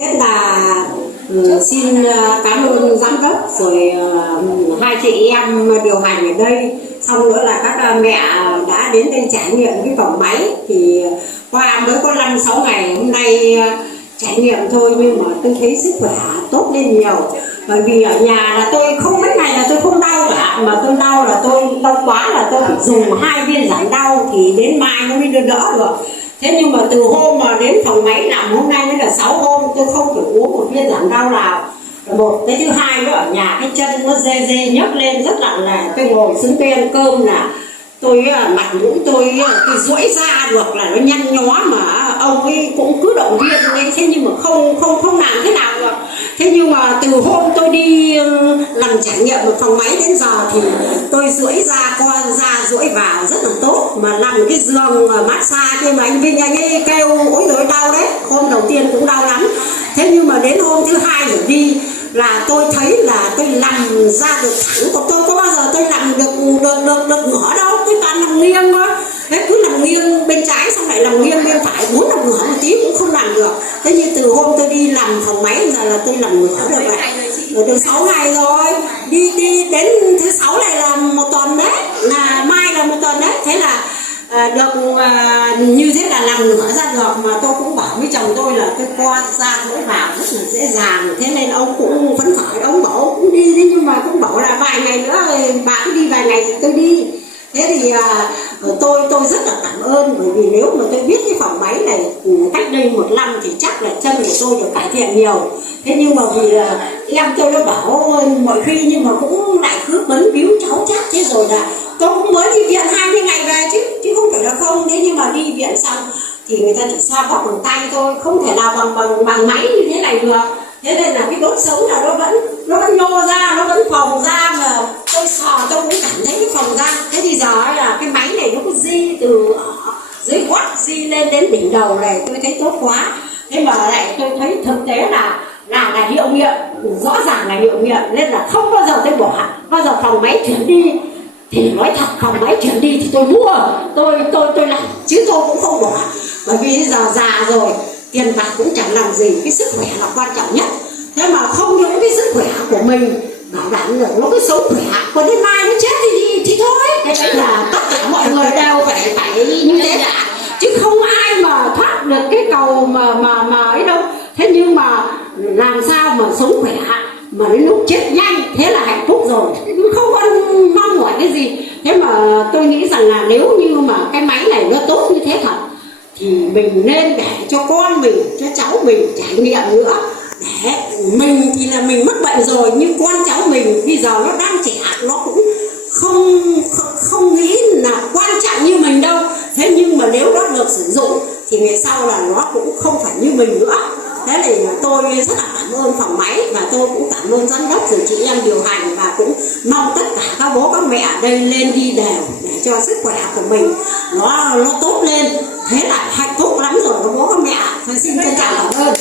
Thế là xin cảm ơn giám đốc rồi hai chị em điều hành ở đây, xong nữa là các mẹ đã đến đây trải nghiệm cái vòng máy. Thì qua mới có 5-6 ngày hôm nay trải nghiệm thôi, nhưng mà tôi thấy sức khỏe tốt lên nhiều. Bởi vì ở nhà là tôi không, mấy ngày là tôi không đau cả, mà tôi đau là tôi đau quá là tôi phải dùng 2 viên giảm đau thì đến mai nó mới đỡ được. Thế nhưng mà từ hôm mà đến phòng máy làm hôm nay mới là 6 hôm tôi không phải uống một viên giảm đau nào. Một cái thứ hai nữa, ở nhà cái chân nó dê dê nhấc lên rất nặng nề. Tôi ngồi xuống tôi ăn cơm là tôi mặt mũi tôi duỗi ra được là nó nhăn nhó, mà ông ấy cũng cứ động viên lên. Thế nhưng mà không làm thế nào được. Thế nhưng mà từ hôm tôi đi làm trải nghiệm ở phòng máy đến giờ thì tôi duỗi ra co ra duỗi vào rất là tốt. Mà nằm cái giường massage nhưng mà anh Vinh anh ấy kêu ôi rồi đau đấy. Hôm đầu tiên cũng đau lắm. Thế nhưng mà đến hôm thứ hai rồi đi là tôi thấy là tôi nằm ra được thẳng. Còn tôi có bao giờ tôi nằm được ngửa đâu, tôi toàn nằm nghiêng thôi. Thế cứ nằm nghiêng bên trái xong lại nằm nghiêng bên phải, muốn nằm ngửa một tí cũng không làm được. Thế nhưng từ hôm tôi đi làm phòng máy giờ là tôi nằm ngửa được vậy. Được 6 ngày rồi, đi đến thứ 6 này là 1 tuần đấy, là mai là 1 tuần đấy. Thế là được như thế là nằm ngửa ra được. Mà tôi cũng bảo với chồng tôi là tôi co ra duỗi vào rất là dễ dàng. Thế nên ông cũng phấn khởi, ông bảo ông cũng đi đấy, nhưng mà cũng bảo là vài ngày nữa bà cứ đi vài ngày thì tôi đi. Thế thì tôi rất là cảm ơn, bởi vì nếu mà tôi biết cái phòng máy này cách đây 1 năm thì chắc là chân của tôi được cải thiện nhiều. Thế nhưng mà vì là em tôi nó bảo mọi khi, nhưng mà cũng lại cứ bấn víu cháu chắc. Thế rồi là tôi cũng mới đi viện 20 ngày về chứ không phải là không. Thế nhưng mà đi viện xong thì người ta chỉ xoa bóp bằng tay thôi, không thể nào bằng máy như thế này được. Thế nên là cái đốt sống là nó vẫn nhô ra, nó vẫn phồng ra, mà tôi sờ tôi cũng cảm thấy cái phồng ra. Thế thì giờ là cái máy này nó cứ di từ dưới gót di lên đến đỉnh đầu này, tôi thấy tốt quá. Thế mà lại tôi thấy thực tế là hiệu nghiệm, rõ ràng là hiệu nghiệm, nên là không bao giờ tôi bỏ. Bao giờ phòng máy chuyển đi thì nói thật, phòng máy chuyển đi thì tôi mua, tôi làm, chứ tôi cũng không bỏ. Bởi vì giờ già rồi, tiền bạc cũng chẳng làm gì, cái sức khỏe là quan trọng nhất. Thế mà không những cái sức khỏe của mình bảo đảm được, nó cứ sống khỏe, còn đến mai nó chết thì thôi. Thế là tất cả mọi người đều phải như thế cả, chứ không ai mà thoát được cái cầu mà ấy đâu. Thế nhưng mà làm sao mà sống khỏe mà đến lúc chết nhanh thế là hạnh phúc rồi, không có mong mỏi cái gì. Thế mà tôi nghĩ rằng là nếu như mà cái máy này nó tốt như thế thật thì mình nên để cho con mình, cho cháu mình trải nghiệm nữa. Để mình thì là mình mắc bệnh rồi, nhưng con cháu mình bây giờ nó đang trẻ, nó cũng không nghĩ là quan trọng như mình đâu. Thế nhưng mà nếu nó được sử dụng thì ngày sau là nó cũng không phải như mình nữa. Thế này là tôi rất là cảm ơn phòng máy, và tôi cũng cảm ơn giám đốc rồi chị em điều hành, và cũng mong tất cả các bố các mẹ ở đây lên đi đều để cho sức khỏe của mình nó tốt lên. Thế là hạnh phúc lắm rồi các bố các mẹ. Tôi xin trân trọng cảm ơn.